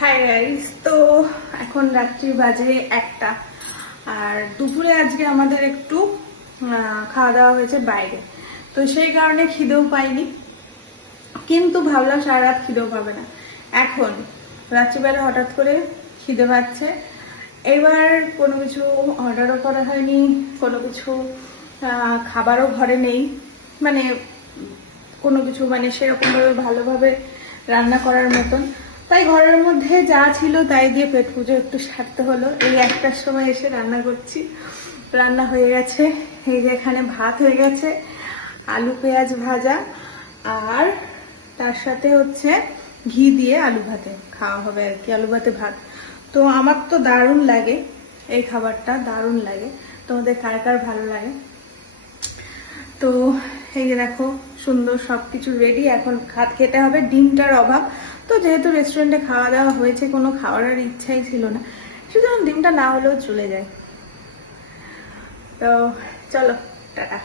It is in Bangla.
হাই গাইস, তো এখন রাত্রি বাজে 1টা। আর দুপুরে আজকে আমাদের একটু খাওয়া দাওয়া হয়েছে বাইরে, তো সেই কারণে খিদেও পাইনি, কিন্তু ভাবলাম সারা রাত খিদেও পাবে না। এখন রাত্রিবেলা হঠাৎ করে খিদে পাচ্ছে। এবার কোনো কিছু অর্ডারও করা হয়নি, কোনো কিছু খাবারও ঘরে নেই, মানে কোনো কিছু মানে সেরকমভাবে ভালোভাবে রান্না করার মতন। তাই ঘরের মধ্যে যা ছিল তাই দিয়ে পেট পুজো একটু সারতে হলো। এই 1টার সময় এসে রান্না করছি। রান্না হয়ে গেছে, এই যে এখানে ভাত হয়ে গেছে, আলু পেঁয়াজ ভাজা, আর তার সাথে হচ্ছে ঘি দিয়ে আলু ভাতে খাওয়া হবে আর কি, আলু ভাতে ভাত। তো আমার তো দারুণ লাগে এই খাবারটা, দারুণ লাগে। তোমাদের কার কার ভালো লাগে? তো এই যে দেখো সুন্দর সবকিছু রেডি, এখন ভাত খেতে হবে। ডিমটার অভাব, তো যেহেতু রেস্টুরেন্টে খাওয়া দাওয়া হয়েছে, কোনো খাওয়ার ইচ্ছাই ছিল না, সুতরাং ডিমটা না হলেও চলে যায়। তো চলো, টাটা।